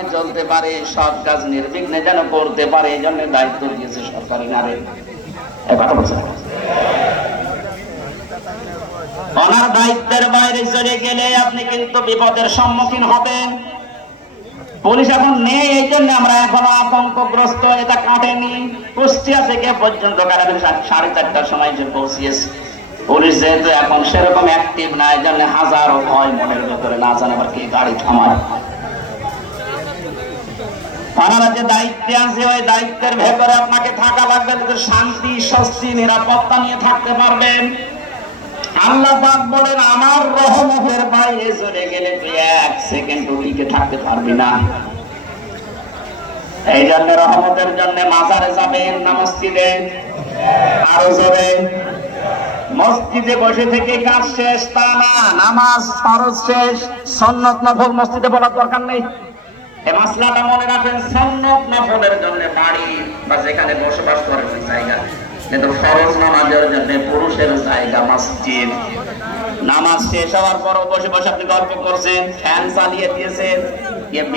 নিয়ে চলতে পারে, সব কাজ নির্বিঘ্নে যেন করতে পারে, এই জন্য দায়িত্ব দিয়েছে সরকারি নারে। কথা বলছে ওনার দায়িত্বের বাইরে চলে গেলে আপনি কিন্তু বিপদের সম্মুখীন হবেন। পুলিশ এখন নেই, এই জন্য আমরা এখনো আতঙ্কগ্রস্ত। এটা কাটেনি। কুষ্টিয়া থেকে পর্যন্ত 4:30টার সময় যে পৌঁছিয়েছে। পুলিশ যেহেতু এখন সেরকম অ্যাক্টিভ না, এই জন্য হাজারো ভয় মনের ভেতরে, না জানে আবার কি গাড়ি থামায়। আপনারা যে দায়িত্বে আছে ওই দায়িত্বের ভেতরে আপনাকে থাকা লাগবে, শান্তি স্বস্তি নিরাপত্তা নিয়ে থাকতে পারবেন। আল্লাহ পাক বলেন আমার রহমতের বাইরে চলে গেলে তুই 1 সেকেন্ড টিকে থাকতে পারবি না। এই জন্য রহমতের জন্য মাজারে যাবেন না মসজিদে? আরো যাবেন। মসজিদে বসে থেকে কাজ শেষ তা না, নামাজ ফরজ শেষ, সুন্নত নফল মসজিদে বলার দরকার নেই। এই মাসলাটা মনে রাখেন, সুন্নত নফলের জন্য বাড়ি বা যেখানে বসবাস করেন ওই জায়গা, কিন্তু ফরজ নামাজের জন্য পুরুষের জায়গা মসজিদ। নামাজ শেষ হওয়ার পরও বসে বসে আপনি গল্প করছেন, ফ্যান চালিয়ে দিয়েছেন,